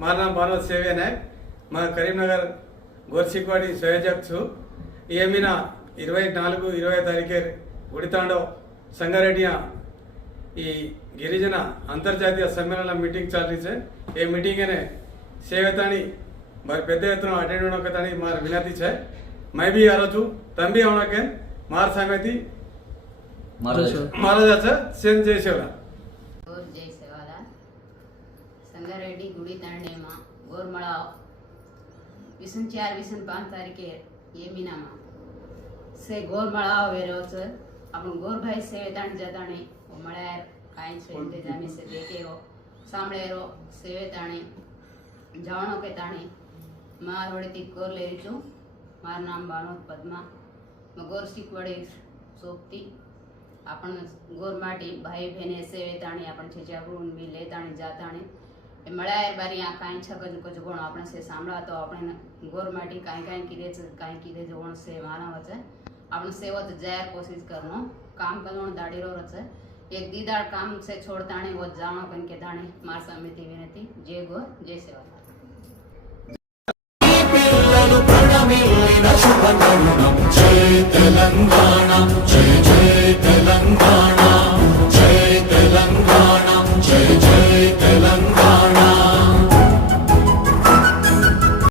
મારું નામ ભાનોદ સેવે નાયક మా కరీంనగర్ గోర్చిక్వాడి సంయోజక్సు ఈఎమిన 24-20 తారీఖు గుడితాండో సంగారెడ్డి ಈ ಗಿರಿಜನ ಅಂತಾರಾಷ್ಟ್ರೀಯ ಸಮ್ಮೇಳನ ಮೀಟಿಂಗ್ ಚಾल रही है। ये मीटिंग ने सेवेतानी मारे पेद्द एत्तुन अटेंड होने तानी मार विनती है। मैं भी आ रहा हूँ, तुम भी होना के मार समिति महाराजा सेन जय सेवा और जय सेवाला संगारेड्डी गुड़ीतांडे में गोरमड़ा 24-25 तारीखे ये महीना में से गोरमड़ा वेरो छ अपन गोर भाई सेवेतांड जताने मळ्यार काई छे इंतजामी से देखेरो सामळेरो सेवेताणी जावणो के ताणी मार वडीती कोर ले छु मार नाम भानोद पद्मा गोर शिकवडे सोपती आपण गोर माटी भाई बहने सेवेताणी आपण छे जागरण बी लेताणी जाताणी मळ्यार बारी आ काई छकज कुछ गुण आपण से सांभळा तो आपण गोर माटी काई काई कीदे जोण से मानव छे आपण सेवत जायर कोशिश करनो काम करनो दाडीरो रचे एक दीदार काम से छोड़ताणी वो जानो कन के दाणे मार समिति विनती जय गोर जय सेवा जय तेलंगाना।